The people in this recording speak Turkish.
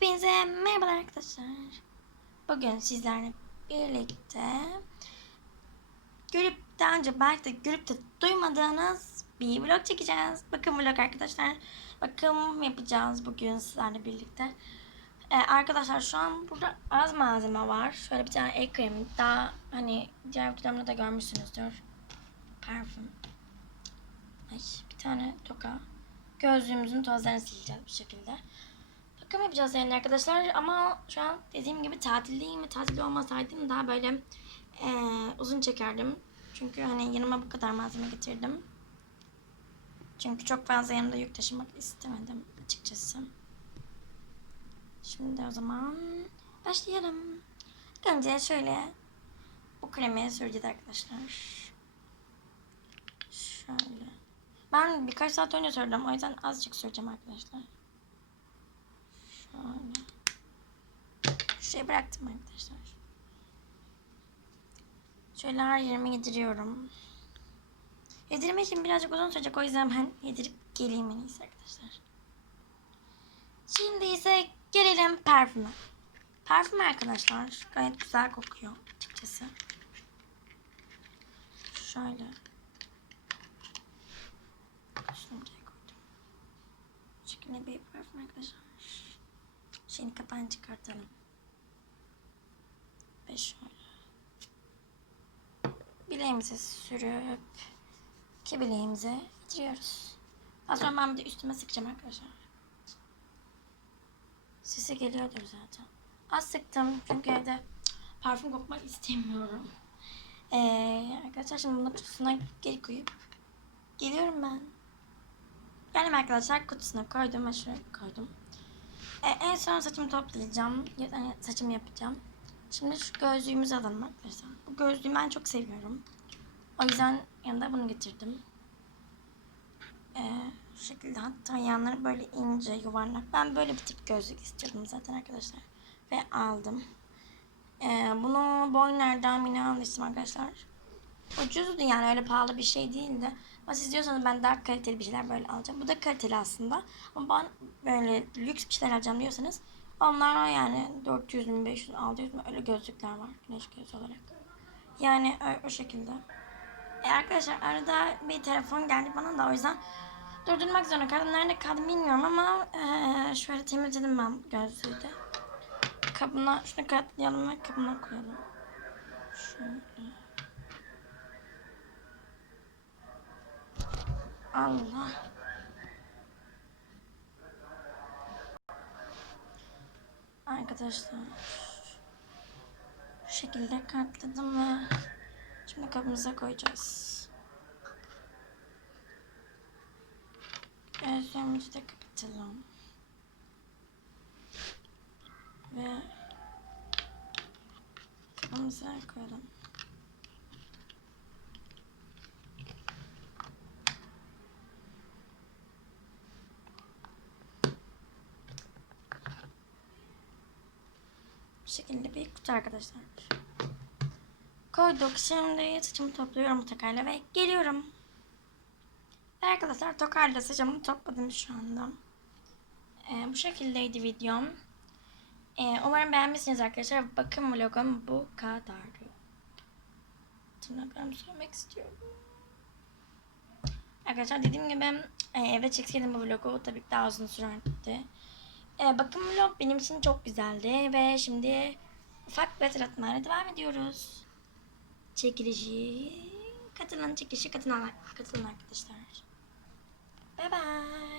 Hepinize merhabalar arkadaşlar. Bugün sizlerle birlikte görüp daha önce belki de görüp de duymadığınız bir vlog çekeceğiz. Bakım vlog arkadaşlar. Bakım yapacağız bugün sizlerle birlikte. Ee, arkadaşlar şu an burada az malzeme var. Şöyle bir tane el kremi. Daha hani diğer videomda da görmüşsünüzdür. Parfüm. Ay, bir tane toka. Gözlüğümüzün tozlarını sileceğiz bu şekilde. Bakım yapacağız yani arkadaşlar ama şu an dediğim gibi tatildeyim ve tatil olmasaydım daha böyle eee, uzun çekerdim. Çünkü hani yanıma bu kadar malzeme getirdim. Çünkü çok fazla yanımda yük taşımak istemedim açıkçası. Şimdi o zaman başlayalım. Önce şöyle bu kremi süreceğiz arkadaşlar. Şöyle. Ben birkaç saat önce sürdüm. O yüzden azıcık süreceğim arkadaşlar. Şöyle. Şuraya bıraktım arkadaşlar. Şöyle her yerime yediriyorum. Yedirme için birazcık uzun sürecek. O yüzden ben yedirip geleyim en iyisi arkadaşlar. Şimdi ise gelelim parfüme. Parfüm arkadaşlar gayet güzel kokuyor açıkçası. Şöyle. Şunu buraya koydum. Şekilde bir parfüm arkadaşlar. Şimdi kapağını çıkartalım. Ve şöyle. Bileğimize sürüp iki bileğimize getiriyoruz. Daha sonra ben bir de üstüme sıkacağım arkadaşlar. Sesi geliyordur zaten. Az sıktım çünkü evde parfüm kokmak istemiyorum. Ee, arkadaşlar şimdi bunu kutusuna geri koyup geliyorum ben. Geldim arkadaşlar kutusuna koydum ve şuraya koydum. Ee, en son saçımı toplayacağım. Yani saçımı yapacağım. Şimdi şu gözlüğümüzü alalım arkadaşlar. Bu gözlüğü ben çok seviyorum. O yüzden yanında bunu getirdim. Ee, şu şekilde hatta yanları böyle ince yuvarlak. Ben böyle bir tip gözlük istiyordum zaten arkadaşlar. Ve aldım. Ee, bunu Boyner'den yine almıştım arkadaşlar. Ucuzdu yani öyle pahalı bir şey değildi. Ama siz diyorsanız ben daha kaliteli bir şeyler böyle alacağım. Bu da kaliteli aslında. Ama ben böyle lüks bir şeyler alacağım diyorsanız onlar yani 400 mü 500 mü 600 mü öyle gözlükler var. Güneş gözü olarak. Yani o, şekilde. E arkadaşlar arada bir telefon geldi bana da o yüzden durdurmak zorunda kaldım. Nerede kaldım bilmiyorum ama eee, şöyle temizledim ben gözlüğü de. Kabına şunu katlayalım ve kabına koyalım. Şöyle. Allah. Arkadaşlar. Bu şekilde katladım ve şimdi kabımıza koyacağız. Gözlerimizi de kapatalım. Ve kabımıza koyalım. Şekilde bir kutu arkadaşlar. Koyduk. Şimdi saçımı topluyorum tokayla ve geliyorum. Ve arkadaşlar tokayla saçımı topladım şu anda. Ee, bu şekildeydi videom. Ee, umarım beğenmişsiniz arkadaşlar. Bakın vlogum bu kadardı. Tırnaklarımı söylemek istiyorum. Arkadaşlar dediğim gibi e, eve çekseydim bu vlogu tabii ki daha uzun sürerdi. Ee, bakım vlog benim için çok güzeldi ve şimdi ufak bir hatırlatmalara devam ediyoruz. Çekilişi, katılın çekilişi katılın, katılın arkadaşlar. Bye bye.